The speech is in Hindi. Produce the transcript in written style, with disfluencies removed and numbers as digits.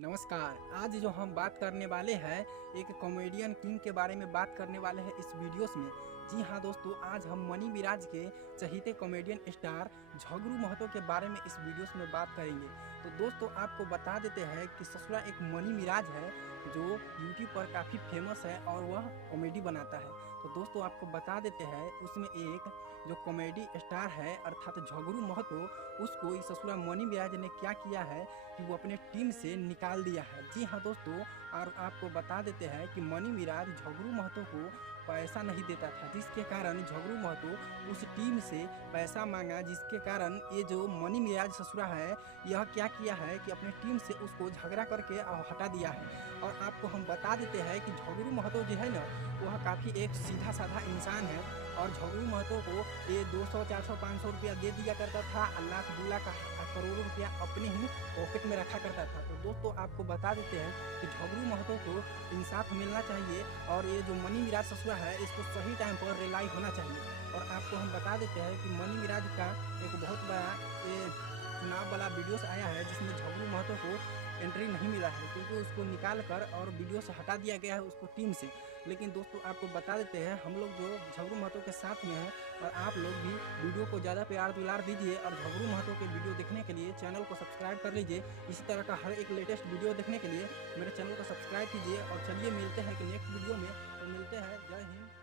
नमस्कार। आज जो हम बात करने वाले हैं एक कॉमेडियन किंग के बारे में बात करने वाले हैं इस वीडियोस में। जी हाँ दोस्तों, आज हम मनी मिराज के चहीते कॉमेडियन स्टार झगरू महतो के बारे में इस वीडियोस में बात करेंगे। तो दोस्तों आपको बता देते हैं कि ससुरा एक मनी मिराज है जो यूट्यूब पर काफ़ी फेमस है और वह कॉमेडी बनाता है। तो दोस्तों आपको बता देते हैं उसमें एक जो कॉमेडी स्टार है अर्थात झगरू महतो, उसको इस ससुरा मनी मिराज ने क्या किया है कि वो अपने टीम से निकाल दिया है। जी हाँ दोस्तों, और आपको बता देते हैं कि मनी मिराज झगरू महतो को पैसा नहीं देता था, जिसके कारण झगरू महतो उस टीम से पैसा मांगा, जिसके कारण ये जो मनी मिराज ससुरा है यह क्या किया है कि अपने टीम से उसको झगड़ा करके हटा दिया है। और आपको हम बता देते हैं कि झगरू महतो जो है ना, वह काफ़ी एक सीधा साधा इंसान है और झगरू महतो को ये 200, 400, 500 रुपया दे दिया करता था, लाख 2 लाख करोड़ों रुपया अपने ही पॉकेट में रखा करता था। तो दोस्तों आपको बता देते हैं कि झगरू महतो को इंसाफ मिलना चाहिए और ये जो मनी मिराज ससुरा है इसको सही टाइम पर रिलाई होना चाहिए। और आपको हम बता देते हैं कि मनी मिराज का एक बहुत बड़ा ये चुनाव वाला वीडियोस आया है जिसमें झगरू महतो को एंट्री नहीं मिला है, क्योंकि उसको निकाल कर और वीडियो से हटा दिया गया है उसको टीम से। लेकिन दोस्तों आपको बता देते हैं हम लोग जो झगरू महतो के साथ में हैं, और आप लोग भी वीडियो को ज़्यादा प्यार दुलार दीजिए और झगरू महतो के वीडियो देखने के लिए चैनल को सब्सक्राइब कर लीजिए। इसी तरह का हर एक लेटेस्ट वीडियो देखने के लिए मेरे चैनल को सब्सक्राइब कीजिए। और चलिए मिलते हैं कि नेक्स्ट वीडियो में, तो मिलते हैं। जय हिंद।